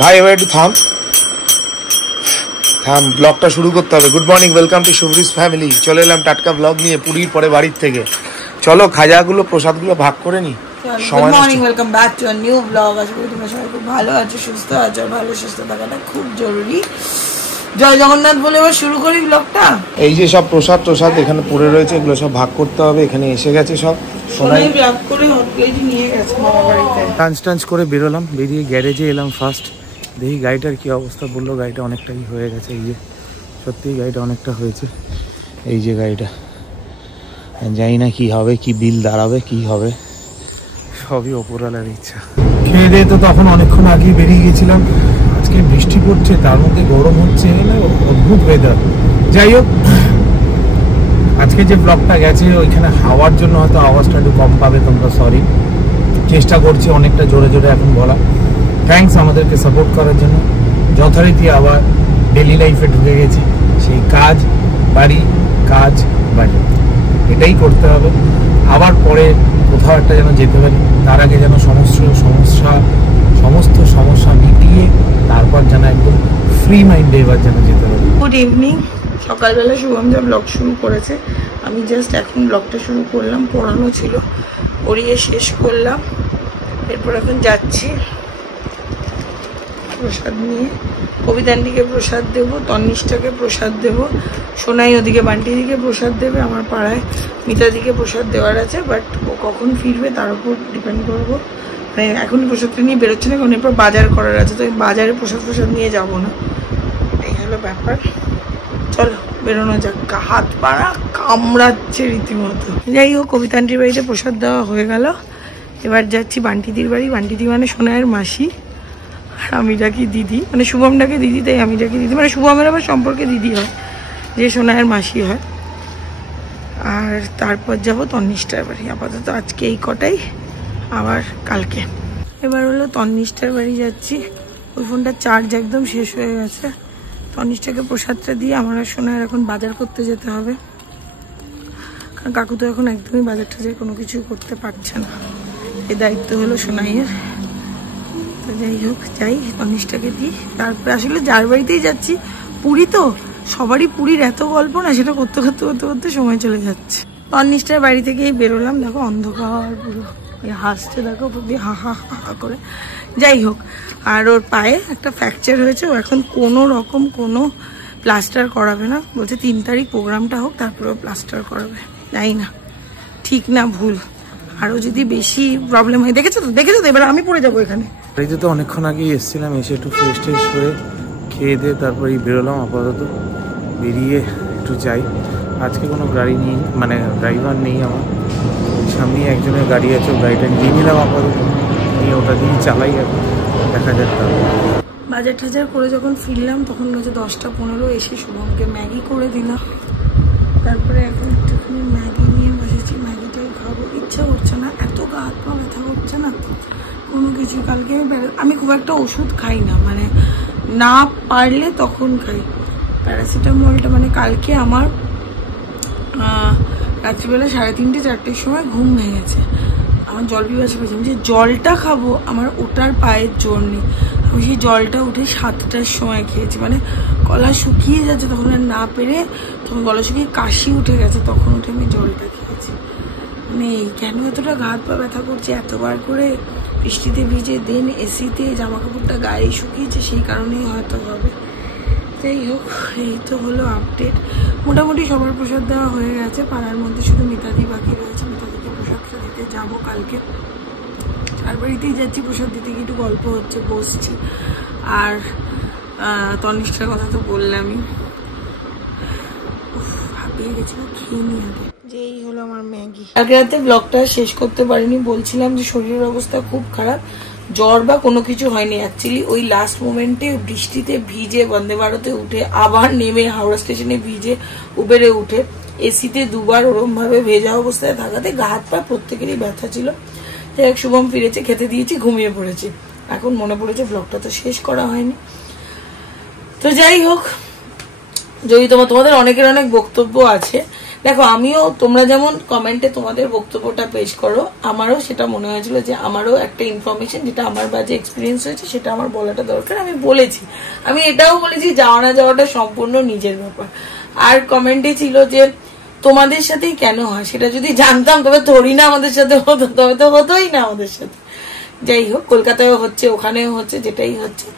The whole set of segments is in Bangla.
ভাই এবার একটু থাম, ব্লগটা শুরু করতে হবে। Good morning, welcome to Shubhri's family. চলে এলাম টাটকা ব্লগ নিয়ে পুরীর পরে বাড়ির থেকে। চলো খাজাগুলো প্রসাদগুলো ভাগ করে নি। Good morning, welcome back to a new vlog. আশা করি তোমরা সবাই খুব ভালো আছো, সুস্থ আছো। ভালো সুস্থ থাকাটা খুব জরুরি। জয় জগন্নাথ বলে এবার শুরু করি ব্লগটা। এই যে সব প্রসাদ এখানে পড়ে রয়েছে, এগুলো সব ভাগ করতে হবে। এখানে এসে গেছে সব, সোনাই ব্যাগ করে হট প্লেট নিয়ে গেছে মামা বাড়িতে। টাঞ্চ করে বেরোলাম, বেরিয়ে গ্যারেজে এলাম ফার্স্ট। দেখি গাড়িটার কি অবস্থা। বললো গাড়িটা অনেকটাই হয়ে গেছে। এই যে সত্যিই গাড়িটা অনেকটা হয়েছে। এই যে গাড়িটা, জানি না কি হবে, কি বিল দাঁড়াবে, কি হবে, সবই ওপরওয়ালার ইচ্ছা। খেয়ে দিয়ে তো তখন অনেকক্ষণ আগেই বেরিয়ে গেছিলাম। আজকে বৃষ্টি পড়ছে, তার মধ্যে গরম হচ্ছে, অদ্ভুত ওয়েদার। যাই হোক, আজকে যে ব্লগটা গেছে ওইখানে হাওয়ার জন্য হয়তো আওয়াজটা একটু কম পাবে তোমরা, সরি। চেষ্টা করছি অনেকটা জোরে জোরে এখন বলা। থ্যাঙ্কস আমাদেরকে সাপোর্ট করার জন্য। যথারীতি আবার ডেলি লাইফে ঢুকে গেছি, সেই কাজ বাড়ি, কাজ বাড়ি, এটাই করতে হবে। আবার পরে কোথাও একটা যেন যেতে পারি, তার আগে যেন সমস্ত সমস্যা মিটিয়ে তারপর যেন একদম ফ্রি মাইন্ডে এবার যেন যেতে পারি। Good evening. সকালবেলা শুভম যা ব্লগ শুরু করেছে, আমি জাস্ট এখন ব্লগটা শুরু করলাম। পড়ানো ছিল, পড়িয়ে শেষ করলাম। এরপর এখন যাচ্ছি প্রসাদ নিয়ে। কবিতানটিকে প্রসাদ দেবো, তন্নিষ্ঠাকে প্রসাদ দেবো, সোনাই ওদিকে বান্টিদিকে প্রসাদ দেবে, আমার পাড়ায় মিতাদিকে প্রসাদ দেওয়ার আছে। বাট ও কখন ফিরবে তার উপর ডিপেন্ড করবো। মানে এখন প্রসাদটা নিয়ে বেরোচ্ছে না, কারণ এরপর বাজার করার আছে, তো বাজারে প্রসাদ নিয়ে যাবো না। এই হলো ব্যাপার। চলো বেরোনো যাক, হাত পাড়া কামড়াচ্ছে রীতিমতো। যাই হোক, কবিতানটির বাড়িতে প্রসাদ দেওয়া হয়ে গেল। এবার যাচ্ছি বান্টিদির বাড়ি। বান্টিদি মানে সোনাইয়ের মাসি, আর আমি ডাকি দিদি, মানে শুভম ডাকে দিদি, তাই আমি ডাকি দিদি। মানে শুভমের আবার সম্পর্কে দিদি হয়, যে সোনাইয়ের মাসি হয়। আর তারপর যাব তন্নিষ্ঠার বাড়ি। আপাতত আজকে এই কটাই, আবার কালকে। এবার হলো তন্নিষ্ঠার বাড়ি যাচ্ছি। ওই ফোনটার চার্জ একদম শেষ হয়ে গেছে। তন্নিষ্ঠাকে প্রসাদটা দিয়ে আমার আর সোনাইয়ের এখন বাজার করতে যেতে হবে, কারণ কাকু তো এখন একদমই বাজার টাজার কোনো কিছু করতে পারছে না। এই দায়িত্ব হলো সোনাইয়ের। তো যাই হোক, যাই তন্নিষ্ঠাকে দিই। তারপরে আসলে যার বাড়িতেই যাচ্ছি, পুরী তো সবারই পুরীর এত গল্প না, সেটা করতে করতে করতে করতে সময় চলে যাচ্ছে। তন্নিষ্ঠার বাড়ি থেকেই বেরোলাম। দেখো অন্ধকার পুরো, হাসছে দেখো পুরো হা হা হা করে। যাই হোক, আর ওর পায়ে একটা ফ্র্যাকচার হয়েছে, ও এখন কোনো রকম কোনো প্লাস্টার করাবে না। বলছে 3 তারিখ প্রোগ্রামটা হোক, তারপরে ও প্লাস্টার করাবে। যাই না ঠিক না ভুল, আরও যদি বেশি প্রবলেম হয়। দেখেছো তো এবার আমি পড়ে যাবো এখানে। বাড়িতে তো অনেকক্ষণ আগেই এসেছিলাম, এসে একটু ফ্রেশ হয়ে খেয়ে দিয়ে তারপরেই বেরোলাম। আপাতত বেরিয়ে একটু যাই। আজকে কোনো গাড়ি নেই, মানে ড্রাইভার নেই আমার। সামনেই একজনের গাড়ি আছে, ও গাড়িটা নিয়ে নিলাম আপাতত, নিয়ে ওটা দিয়ে চালাই। এখন দেখা যাক। বাজার টাজার করে যখন ফিরলাম তখন হচ্ছে 10টা 15। এসে শুভমকে ম্যাগি করে দিলাম। তারপরে এখন একটুখানি ম্যাগি নিয়ে বসেছি, ম্যাগিটাই খাবো। ইচ্ছা করছে না, এত গা হাত পা ব্যথা করছে না কোনো কিছু। কালকে আমি খুব একটা ওষুধ খাই না, মানে না পারলে তখন খাই প্যারাসিটামলটা। মানে কালকে আমার রাত্রিবেলা 3:30-4টের সময় ঘুম ভেঙেছে। আমার জল পিপাসা পেয়েছে, আমি যে জলটা খাবো আমার ওটার পায়ের জোর নেই। আমি সেই জলটা উঠে 7টার সময় খেয়েছি। মানে গলা শুকিয়ে যাচ্ছে, তখন আর না পেরে, তখন গলা শুকিয়ে কাশি উঠে গেছে, তখন উঠে আমি জলটা খেয়েছি। মানে কেন এতটা গা হাত পা ব্যথা করছে, এতবার করে বৃষ্টিতে ভিজে দেন এসিতে জামা কাপড়টা গায়ে শুকিয়েছে, সেই কারণেই হয়তো হবে। যাই হোক, এই তো হলো আপডেট। মোটামুটি সবার প্রসাদ দেওয়া হয়ে গেছে। পাড়ার মধ্যে শুধু মিতাদি বাকি রয়েছে। মিতাদিকে প্রসাদটা দিতে যাবো কালকে। আর বাড়িতেই যাচ্ছি প্রসাদ দিতে, গিয়ে একটু গল্প হচ্ছে, বসছি। আর তন্নিষ্ঠার কথা তো বললামই, হাঁপিয়ে গেছিলাম, খেয়ে নিয়ে আগে। যেই হলো আমার ম্যাগি। আগে রাতে ব্লগটা শেষ করতে পারিনি, বলছিলাম যে শরীরের অবস্থা খুব খারাপ। জ্বর বা কোনো কিছু হয়নি, অ্যাকচুয়ালি ওই লাস্ট মোমেন্টে বৃষ্টিতে ভিজে বন্দে ভারতে উঠে, আবার নেমে হাওড়া স্টেশনে ভিজে উবেরে উঠে, এসিতে 2বার ওরম ভাবে ভেজা অবস্থায় থাকাতে গা হাত পা প্রত্যেকেরই ব্যথা ছিল। যাই হোক, শুভম ফিরেছে, খেতে দিয়েছি, ঘুমিয়ে পড়েছি। এখন মনে পড়েছে ব্লগটা তো শেষ করা হয়নি। তো যাই হোক, যদি তোমাদের অনেকের অনেক বক্তব্য আছে, দেখো আমিও তোমরা যেমন কমেন্টে তোমাদের বক্তব্যটা পেশ করো, আমারও সেটা মনে হয়েছিল যে আমারও একটা ইনফরমেশন যেটা আমার বাজে এক্সপিরিয়েন্স হয়েছে সেটা আমার বলাটা দরকার। আমি বলেছি, আমি এটাও বলেছি যাওয়া না যাওয়াটা সম্পূর্ণ নিজের ব্যাপার। আর কমেন্টে ছিল যে তোমাদের সাথেই কেন হয়, সেটা যদি জানতাম তবে থোড়ি না আমাদের সাথে হতো, তবে তো হতোই না আমাদের সাথে। যাই হোক, কলকাতায়ও হচ্ছে, ওখানেও হচ্ছে, যেটাই হচ্ছে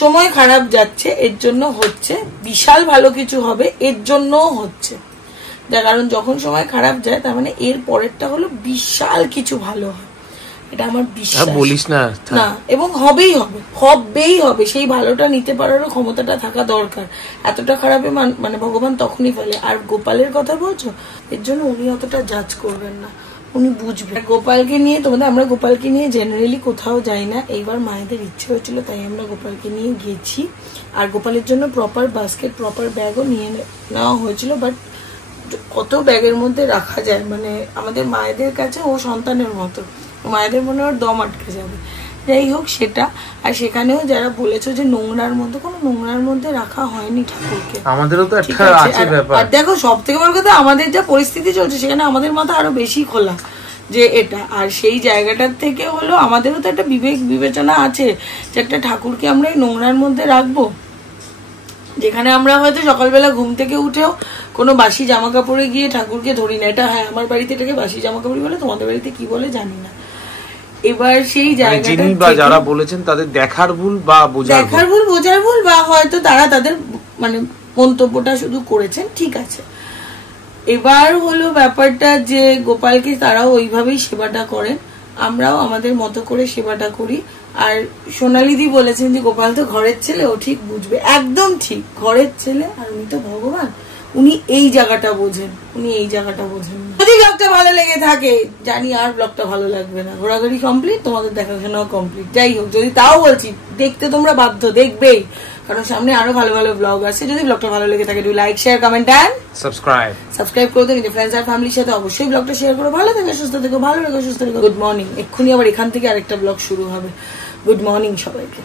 সময় খারাপ যাচ্ছে এর জন্য হচ্ছে, বিশাল ভালো কিছু হবে এর জন্যও হচ্ছে। যার কারণ যখন সময় খারাপ যায় তার মানে এর পরেরটা হলো বিশাল কিছু ভালো হয়, এটা আমার বিশ্বাস। বলিস না না, এবং হবেই হবে, হবেই হবে। সেই ভালোটা নিতে পারারও ক্ষমতাটা থাকা দরকার। এতটা খারাপে মানে ভগবান তখনই ফেলে। আর গোপালের কথা বলছো, এর জন্য উনি অতটা জাজ করবেন না, উনি বুঝবেন। গোপালকে নিয়ে আমরা গোপালকে নিয়ে জেনারেলি কোথাও যাই না। এইবার মায়েদের ইচ্ছে হয়েছিল তাই আমরা গোপালকে নিয়ে গেছি। আর গোপালের জন্য প্রপার বাস্কেট, প্রপার ব্যাগও নিয়ে নেওয়া হয়েছিল। বাট কত ব্যাগের মধ্যে রাখা যায়, মানে আমাদের মায়েদের কাছে ও সন্তানের মতো, মায়েদের মনে ওর দম আটকে যাবে। যাই হোক সেটা। আর সেখানেও যারা বলেছো যে নোংরার মধ্যে, কোনো নোংরার মধ্যে রাখা হয়নি ঠাকুরকে, আমাদেরও তো একটা আছে ব্যাপার। আর দেখো সব থেকে বড় কথা, আমাদের যা পরিস্থিতি চলছে সেখানে আমাদের মাথা আরো বেশি খোলা যে এটা। আর সেই জায়গাটার থেকে হলো আমাদেরও তো একটা বিবেক বিবেচনা আছে যে একটা ঠাকুরকে আমরা এই নোংরার মধ্যে রাখবো, যেখানে আমরা হয়তো সকালবেলা ঘুম থেকে উঠেও কোনো বাসি জামা কাপড়ে গিয়ে ঠাকুরকে ধরি না। এটা হ্যাঁ, আমার বাড়িতে এটাকে বাসি জামা কাপড় বলে, তোমাদের বাড়িতে কি বলে জানি না। এবার সেই জায়গাটা যারা বলেছেন তাদের দেখার ভুল বা বোঝার ভুল, বা হয়তো তারা তাদের মানে মন্তব্যটা শুধু করেছেন, ঠিক আছে। এবার হলো ব্যাপারটা যে গোপালকে তারাও ওইভাবেই সেবাটা করেন, আমরাও আমাদের মতো করে সেবাটা করি। আর সোনালিদি বলেছেন যে গোপাল তো ঘরের ছেলে, ও ঠিক বুঝবে, একদম ঠিক, ঘরের ছেলে। আর উনি তো ভগবান, উনি এই জায়গাটা বোঝেন, উনি এই জায়গাটা বোঝেন। যদি ব্লগটা ভালো লেগে থাকে, জানি আর ব্লগটা ভালো লাগবে না, ঘোরাঘুরি কমপ্লিট, তোমাদের দেখাশোনাও কমপ্লিট। যাই হোক, যদি তাও বলছি দেখতে তোমরা বাধ্য, দেখবেই, কারণ সামনে আরো ভালো ভালো ব্লগ আছে। যদি ব্লগটা ভালো লেগে থাকে, like, share, comment and subscribe করে দেবে। ফ্রেন্ডস আর ফ্যামিলির সাথে অবশ্যই ব্লগটা শেয়ার করো। ভালো থেকো, সুস্থ থেকো, ভালো থেকো, সুস্থ থেকো। Good morning. এক্ষুনি আবার এখান থেকে আরেকটা ব্লগ শুরু হবে। গুড মর্নিং সবাইকে।